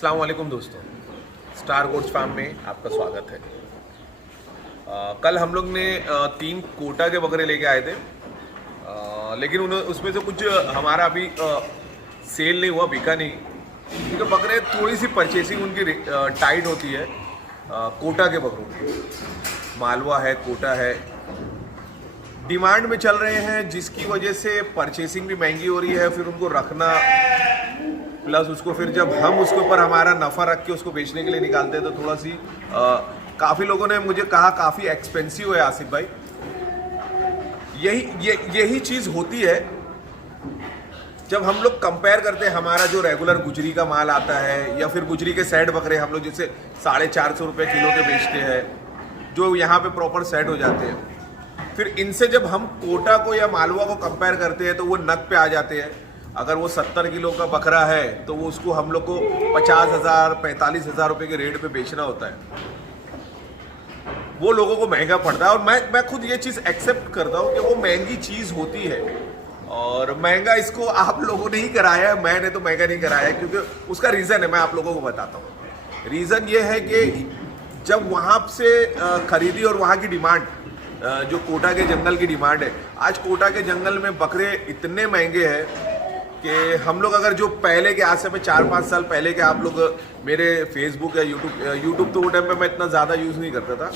अस्सलाम वालेकुम दोस्तों, स्टार गोट्स फार्म में आपका स्वागत है। कल हम लोग ने 3 कोटा के बकरे लेके आए थे, लेकिन उसमें से कुछ हमारा अभी सेल नहीं हुआ, बिका नहीं, क्योंकि बकरे थोड़ी सी परचेसिंग उनकी टाइट होती है। कोटा के बकरों की, मालवा है, कोटा है, डिमांड में चल रहे हैं, जिसकी वजह से परचेसिंग भी महंगी हो रही है। फिर उनको रखना प्लस उसको फिर जब हम उसके ऊपर हमारा नफ़ा रख के उसको बेचने के लिए निकालते हैं तो थोड़ा सी काफ़ी लोगों ने मुझे कहा काफ़ी एक्सपेंसिव है आसिफ भाई। यही चीज़ होती है जब हम लोग कंपेयर करते हैं। हमारा जो रेगुलर गुजरी का माल आता है या फिर गुजरी के सेट बकरे हम लोग जिसे 450 रुपये किलो के बेचते हैं, जो यहाँ पे प्रॉपर सेट हो जाते हैं, फिर इनसे जब हम कोटा को या मालवा को कंपेयर करते हैं तो वो नग पे आ जाते हैं। अगर वो 70 किलो का बकरा है तो वो उसको हम लोग को 50,000 45,000 रुपये के रेट पे बेचना होता है। वो लोगों को महंगा पड़ता है और मैं खुद ये चीज़ एक्सेप्ट करता हूँ कि वो महंगी चीज़ होती है। और महंगा इसको आप लोगों ने ही कराया है, मैंने तो महंगा नहीं कराया है, क्योंकि उसका रीज़न है, मैं आप लोगों को बताता हूँ। रीज़न ये है कि जब वहाँ से खरीदी और वहाँ की डिमांड, जो कोटा के जंगल की डिमांड है, आज कोटा के जंगल में बकरे इतने महंगे हैं कि हम लोग अगर जो पहले के, आज से मैं 4-5 साल पहले के, आप लोग मेरे फेसबुक या यूट्यूब तो वो टाइम पे मैं इतना ज़्यादा यूज़ नहीं करता था,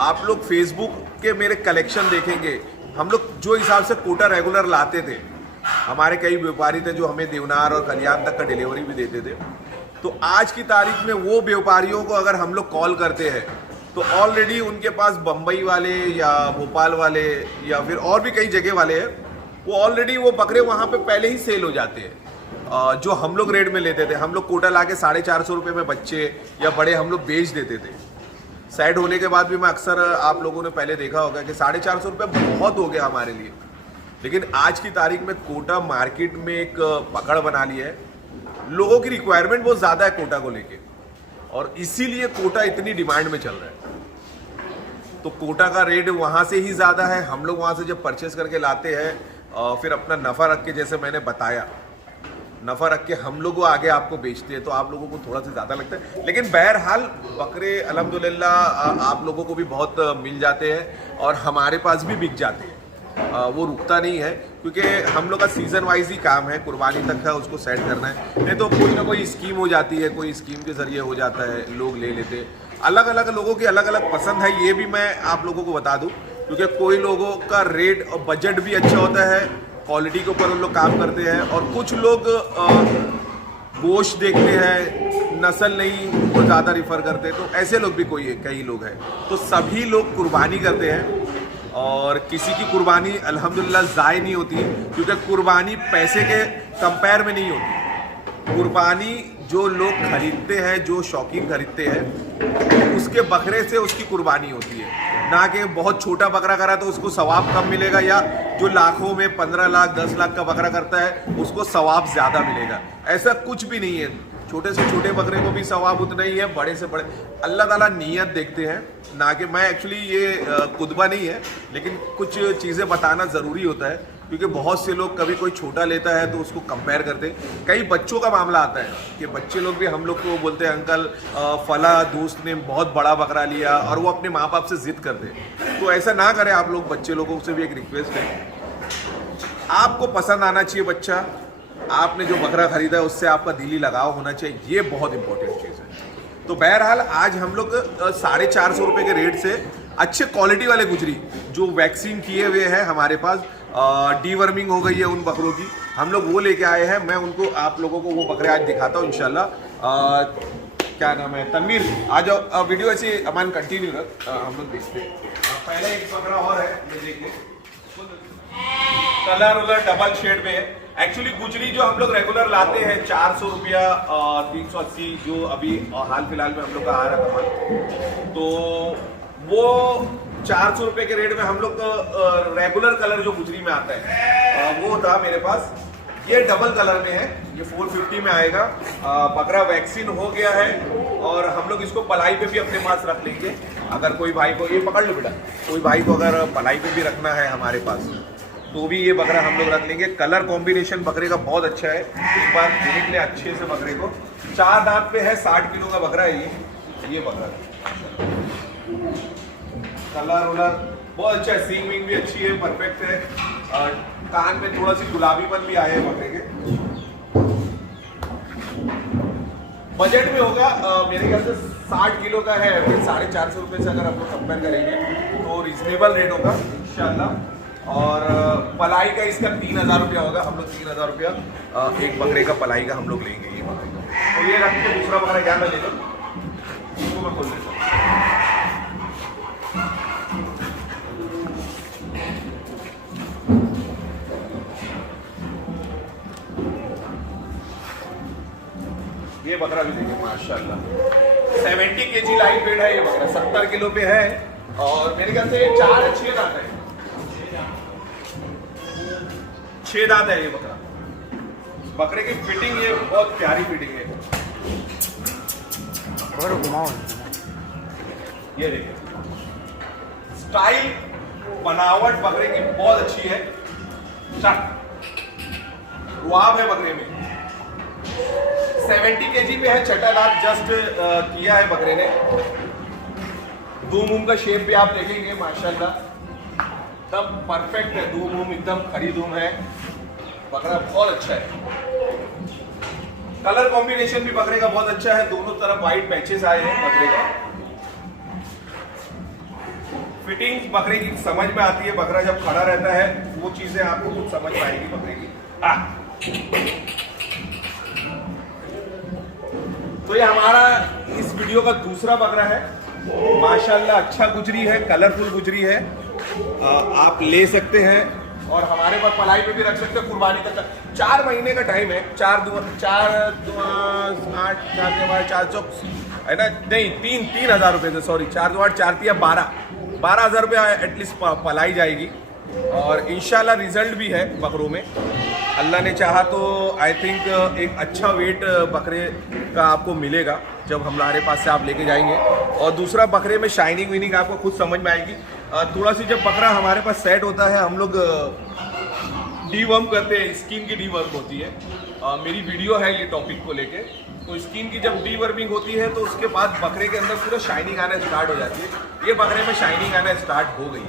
आप लोग फेसबुक के मेरे कलेक्शन देखेंगे। हम लोग जो हिसाब से कोटा रेगुलर लाते थे, हमारे कई व्यापारी थे जो हमें देवनार और कल्याण तक का डिलीवरी भी देते थे। तो आज की तारीख में वो व्यापारियों को अगर हम लोग कॉल करते हैं तो ऑलरेडी उनके पास बम्बई वाले या भोपाल वाले या फिर और भी कई जगह वाले हैं, वो ऑलरेडी वो बकरे वहाँ पे पहले ही सेल हो जाते हैं। जो हम लोग रेट में लेते थे, हम लोग कोटा ला के 450 रुपये में बच्चे या बड़े हम लोग बेच देते थे। सेट होने के बाद भी मैं अक्सर, आप लोगों ने पहले देखा होगा कि 450 रुपये बहुत हो गया हमारे लिए। लेकिन आज की तारीख में कोटा मार्केट में एक पकड़ बना लिया है, लोगों की रिक्वायरमेंट बहुत ज़्यादा है कोटा को लेके, और इसीलिए कोटा इतनी डिमांड में चल रहा है। तो कोटा का रेट वहाँ से ही ज़्यादा है। हम लोग वहाँ से जब परचेस करके लाते हैं, फिर अपना नफ़ा रख के, जैसे मैंने बताया, नफ़ा रख के हम लोग आगे आपको बेचते हैं, तो आप लोगों को थोड़ा सा ज़्यादा लगता है। लेकिन बहरहाल बकरे अल्हम्दुलिल्लाह आप लोगों को भी बहुत मिल जाते हैं और हमारे पास भी बिक जाते हैं। वो रुकता नहीं है, क्योंकि हम लोग का सीज़न वाइज ही काम है, कुर्बानी तक है, उसको सेट करना है। नहीं तो कोई ना कोई स्कीम हो जाती है, कोई स्कीम के ज़रिए हो जाता है, लोग ले लेते हैं। अलग अलग लोगों की अलग अलग पसंद है, ये भी मैं आप लोगों को बता दूं, क्योंकि कोई लोगों का रेट और बजट भी अच्छा होता है, क्वालिटी के ऊपर उन लोग काम करते हैं, और कुछ लोग गोश्त देखते हैं, नस्ल नहीं वो ज़्यादा रिफ़र करते, तो ऐसे लोग भी कई लोग हैं। तो सभी लोग कुर्बानी करते हैं और किसी की कुर्बानी अल्हम्दुलिल्लाह ज़ाय नहीं होती, क्योंकि कुर्बानी पैसे के कंपेयर में नहीं होती। कुर्बानी जो लोग खरीदते हैं, जो शौकीन खरीदते हैं, उसके बकरे से उसकी कुर्बानी होती है, ना कि बहुत छोटा बकरा करा तो उसको सवाब कम मिलेगा, या जो लाखों में 15 लाख 10 लाख का बकरा करता है उसको सवाब ज़्यादा मिलेगा। ऐसा कुछ भी नहीं है, छोटे से छोटे बकरे को भी सवाब उतना ही है, बड़े से बड़े। अल्लाह ताला नीयत देखते हैं, ना कि मैं एक्चुअली ये खुतबा नहीं है, लेकिन कुछ चीज़ें बताना ज़रूरी होता है, क्योंकि बहुत से लोग कभी कोई छोटा लेता है तो उसको कंपेयर करते हैं। कई बच्चों का मामला आता है कि बच्चे लोग भी हम लोग को बोलते हैं, अंकल फला दोस्त ने बहुत बड़ा बकरा लिया, और वो अपने माँ बाप से ज़िद करते हैं। तो ऐसा ना करें आप लोग, बच्चे लोगों से भी एक रिक्वेस्ट है, आपको पसंद आना चाहिए बच्चा, आपने जो बकरा खरीदा है उससे आपका दिली लगाव होना चाहिए, ये बहुत इंपॉर्टेंट चीज़ है। तो बहरहाल आज हम लोग 450 रुपये के रेट से अच्छे क्वालिटी वाले गुजरी जो वैक्सीन किए हुए हैं हमारे पास, डीवर्मिंग हो गई है उन बकरों की, हम लोग वो लेके आए हैं। मैं उनको, आप लोगों को वो बकरे आज दिखाता हूँ इंशाल्लाह। क्या नाम है, तनवीर, आ जाओ, वीडियो ऐसे अमान कंटिन्यू रख, हम लोग देखते हैं। पहले एक बकरा और है, ये देखिए, कलर उलर डबल शेड में है। एक्चुअली गुजरी जो हम लोग रेगुलर लाते हैं 400 रुपया, 380 जो अभी हाल फिलहाल में हम लोग का आ रहा था, तो वो 400 रुपये के रेट में हम लोग रेगुलर कलर जो गुजरी में आता है वो था मेरे पास। ये डबल कलर में है, ये 450 में आएगा। बकरा वैक्सीन हो गया है और हम लोग इसको पलाई पे भी अपने पास रख लेंगे। अगर कोई भाई को, ये पकड़ लो बेटा, कोई भाई को अगर पलाई पे भी रखना है हमारे पास, तो भी ये बकरा हम लोग रख लेंगे। कलर कॉम्बिनेशन बकरे का बहुत अच्छा है, एक बार देख ले अच्छे से बकरे को। 4 दांत पे है, 60 किलो का बकरा है ये बकरा। कलर वलर बहुत अच्छा है, सींग विंग भी अच्छी है, परफेक्ट है। कान में थोड़ा सी गुलाबीपन भी आया है बकरे के। बजट में होगा मेरे ख्याल से 60 किलो का है, फिर 450 रुपये से अगर हम लोग कंपेयर करेंगे तो रीजनेबल रेट होगा इंशाल्लाह। और पलाई का इसका 3000 रुपया होगा। हम लोग 3000 रुपया एक बकरे का पलाई का हम लोग लेंगे ये बकरे का। तो ये रख के दूसरा बकरा क्या मैं ले लूँ, इसको मैं खोल लेता हूँ। ये बकरा भी देखिए माशाल्लाह 70 केजी लाइट वेट है ये बकरा, 70 किलो पे है। और मेरे ख्याल से 4 या 6 दांत है, 6 दांत है ये बकरा। बकरे की फिटिंग ये बहुत प्यारी फिटिंग है। और घुमाओ, ये देखिए स्टाइल बनावट बकरे की बहुत अच्छी है। रुआब है बकरे में। 70 केजी पे है, छठा दांत जस्ट किया है बकरे ने। दूम उम का शेप भी आप देखेंगे माशाल्लाह एकदम परफेक्ट है। दूम उम एकदम खड़ी दूम है, बकरा बहुत अच्छा है। कलर कॉम्बिनेशन भी बकरे का बहुत अच्छा है, दोनों तरफ व्हाइट पैचेस आए हैं बकरे का। फिटिंग बकरे की समझ में आती है, बकरा जब खड़ा रहता है वो चीजें आपको कुछ समझ में आएगी बकरे की। तो ये हमारा इस वीडियो का दूसरा बकरा है माशाल्लाह। अच्छा गुजरी है, कलरफुल गुजरी है, आप ले सकते हैं और हमारे पास पलाई पे भी रख सकते हैं। कुर्बानी तक 4 महीने का टाइम है। 4 8 4 है ना, नहीं 3,000 रुपये से, सॉरी 4 8 4 3 12,000 रुपया एटलीस्ट पलाई जाएगी। और इंशाल्लाह रिजल्ट भी है बकरों में, अल्लाह ने चाहा तो आई थिंक एक अच्छा वेट बकरे का आपको मिलेगा जब हमारे पास से आप लेके जाएंगे। और दूसरा बकरे में शाइनिंग विनिंग आपको खुद समझ में आएगी। थोड़ा सी जब बकरा हमारे पास सेट होता है हम लोग डीवर्म करते हैं, स्किन की डीवर्म होती है। मेरी वीडियो है ये टॉपिक को लेके। तो स्किन की जब डीवर्मिंग होती है तो उसके बाद बकरे के अंदर पूरा शाइनिंग आना स्टार्ट हो जाती है। ये बकरे में शाइनिंग आना स्टार्ट हो गई है,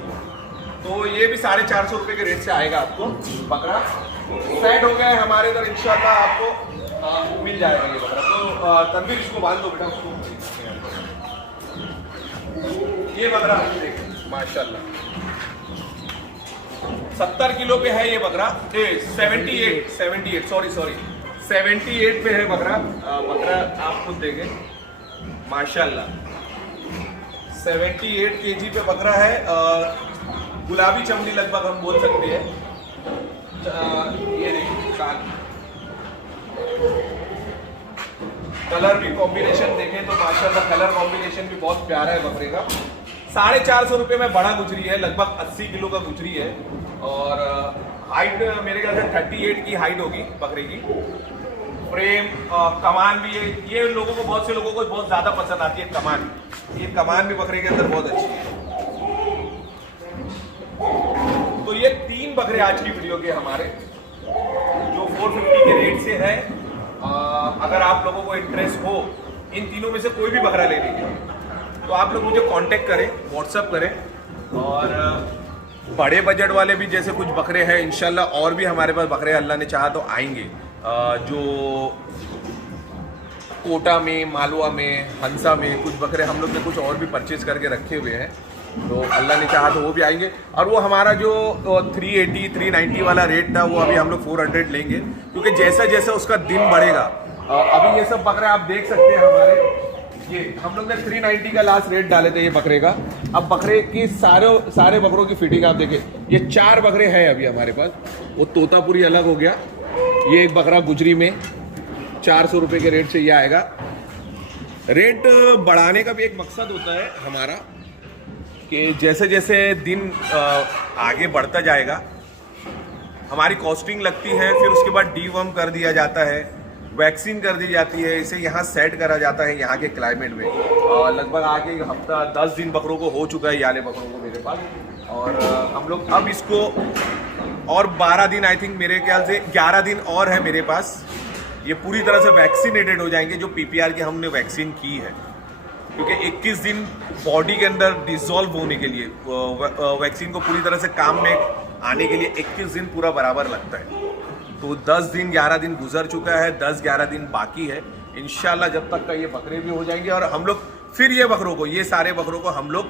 तो ये भी 450 रुपये के रेट से आएगा आपको बकरा। सेट हो गया है हमारे इधर, इंशाल्लाह आपको मिल जाएगा ये बकरा। तो तनवीर इसको बांध दो बेटा उसको। ये बकरा देखिए माशाल्लाह 70 किलो पे है ये बकरा। 78 78 पे है बकरा। बकरा आप खुद देखें माशाल्लाह 78 केजी पे बकरा है। गुलाबी चमड़ी लगभग हम बोल सकते हैं। ये देखिए कान, कलर भी कॉम्बिनेशन देखें तो माशाल्लाह कलर कॉम्बिनेशन भी बहुत प्यारा है बकरे का। 450 रुपये में बड़ा गुजरी है, लगभग 80 किलो का गुजरी है। और हाइट मेरे ख्याल से 38 की हाइट होगी बकरे की। फ्रेम कमान भी है, ये लोगों को बहुत से लोगों को बहुत ज्यादा पसंद आती है कमान। ये कमान भी बकरे के अंदर बहुत अच्छी है। तो ये 3 बकरे आज की वीडियो के हमारे जो 450 के रेट से है। अगर आप लोगों को इंटरेस्ट हो इन तीनों में से कोई भी बकरा लेने के तो आप लोग मुझे कांटेक्ट करें, व्हाट्सअप करें। और बड़े बजट वाले भी जैसे कुछ बकरे हैं इंशाल्लाह और भी हमारे पास बकरे अल्लाह ने चाहा तो आएंगे। जो कोटा में, मालवा में, हंसा में कुछ बकरे हम लोग ने कुछ और भी परचेज करके रखे हुए हैं, तो अल्लाह ने चाहा तो वो भी आएंगे। और वो हमारा जो 380 390 वाला रेट था वो अभी हम लोग 400 लेंगे, क्योंकि जैसा जैसा उसका दिन बढ़ेगा। अभी ये सब बकरे आप देख सकते हैं हमारे, ये हम लोग ने 390 का लास्ट रेट डाले थे ये बकरे का। अब बकरे की सारे बकरों की फिटिंग आप देखें, ये 4 बकरे हैं अभी हमारे पास। वो तोतापुरी अलग हो गया, ये एक बकरा गुजरी में 400 रुपये के रेट से ये आएगा। रेट बढ़ाने का भी एक मकसद होता है हमारा कि जैसे जैसे दिन आगे बढ़ता जाएगा हमारी कॉस्टिंग लगती है, फिर उसके बाद डीवर्म कर दिया जाता है, वैक्सीन कर दी जाती है, इसे यहाँ सेट करा जाता है यहाँ के क्लाइमेट में। लगभग आके हफ्ता 10 दिन बकरों को हो चुका है, याले बकरों को मेरे पास। और हम लोग अब इसको और 12 दिन, आई थिंक मेरे ख्याल से 11 दिन और है मेरे पास, ये पूरी तरह से वैक्सीनेटेड हो जाएंगे, जो PPR की हमने वैक्सीन की है। क्योंकि 21 दिन बॉडी के अंदर डिसॉल्व होने के लिए, वैक्सीन को पूरी तरह से काम में आने के लिए 21 दिन पूरा बराबर लगता है। तो 10 दिन 11 दिन गुजर चुका है, 10-11 दिन बाकी है। इंशाल्लाह जब तक का ये बकरे भी हो जाएंगे और हम लोग फिर ये बकरों को, ये सारे बकरों को हम लोग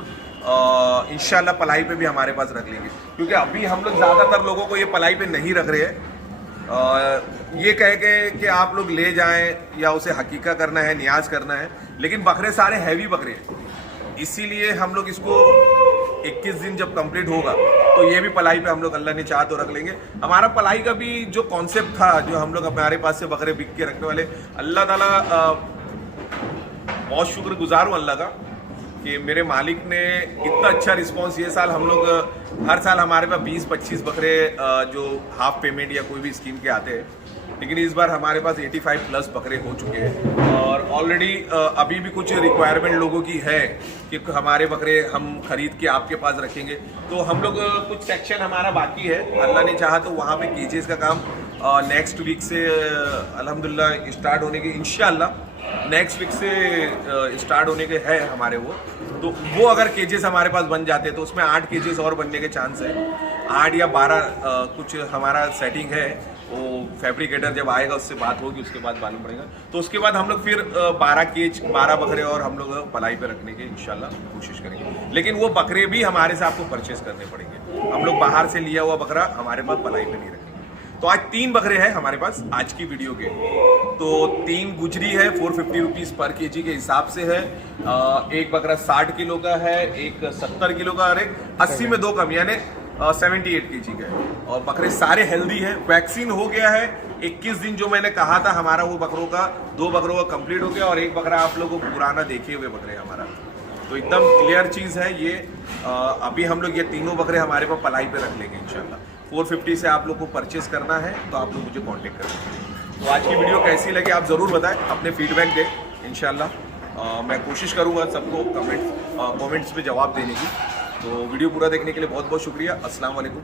इंशाल्लाह पलाई पे भी हमारे पास रख लेंगे। क्योंकि अभी हम लोग ज़्यादातर लोगों को ये पलाई पे नहीं रख रहे हैं, ये कह के कि आप लोग ले जाएं या उसे हकीका करना है, नियाज करना है, लेकिन बकरे सारे हैवी बकरे हैं, इसीलिए हम लोग इसको 21 दिन जब कंप्लीट होगा तो ये भी पलाई पे हम लोग अल्लाह ने चाहा तो रख लेंगे। हमारा पलाई का भी जो कॉन्सेप्ट था, जो हम लोग हमारे पास से बकरे बिक के रखने वाले, अल्लाह ताला बहुत शुक्रगुजार हूँ अल्लाह का कि मेरे मालिक ने इतना अच्छा रिस्पांस। ये साल हम लोग, हर साल हमारे पास 20-25 बकरे जो हाफ पेमेंट या कोई भी स्कीम के आते हैं, लेकिन इस बार हमारे पास 85+ बकरे हो चुके हैं। और ऑलरेडी अभी भी कुछ रिक्वायरमेंट लोगों की है कि हमारे बकरे हम खरीद के आपके पास रखेंगे, तो हम लोग कुछ सेक्शन हमारा बाकी है, अल्लाह ने चाहा तो वहाँ पे केजेस का काम नेक्स्ट वीक से अल्हम्दुलिल्लाह स्टार्ट होने के, इंशाल्लाह नेक्स्ट वीक से स्टार्ट होने के है हमारे तो वो अगर केजेस हमारे पास बन जाते तो उसमें 8 केजेस और बनने के चांस है, 8 या 12 कुछ हमारा सेटिंग है। वो फैब्रिकेटर जब आएगा उससे बात होगी, उसके बाद मालूम पड़ेगा। तो उसके बाद हम लोग फिर 12 बकरे और हम लोग पलाई पे रखने के इंशाल्लाह कोशिश करेंगे। लेकिन वो बकरे भी हमारे से आपको परचेस करने पड़ेंगे, हम लोग बाहर से लिया हुआ बकरा हमारे पास पलाई पे नहीं रखेंगे। तो आज 3 बकरे हैं हमारे पास आज की वीडियो के। तो 3 गुजरी है 450 रुपीज़ पर केजी के हिसाब से है। एक बकरा 60 किलो का है, एक 70 किलो का और एक 80 में 2 कम, यानी 78 केजी का है। और बकरे सारे हेल्दी हैं, वैक्सीन हो गया है। 21 दिन जो मैंने कहा था हमारा, वो बकरों का 2 बकरों का कंप्लीट हो गया और एक बकरा आप लोगों को पुराना देखे हुए बकरे हमारा। तो एकदम क्लियर चीज़ है ये। अभी हम लोग ये तीनों बकरे हमारे पास पलाई पे रख लेंगे इंशाल्लाह। 450 से आप लोग को परचेस करना है तो आप लोग मुझे कांटेक्ट कर सकते। तो आज की वीडियो कैसी लगी आप ज़रूर बताएं, अपने फीडबैक दें। इंशाल्लाह मैं कोशिश करूँगा सबको कमेंट्स पे जवाब देने की। तो वीडियो पूरा देखने के लिए बहुत बहुत शुक्रिया। अस्सलाम वालेकुम।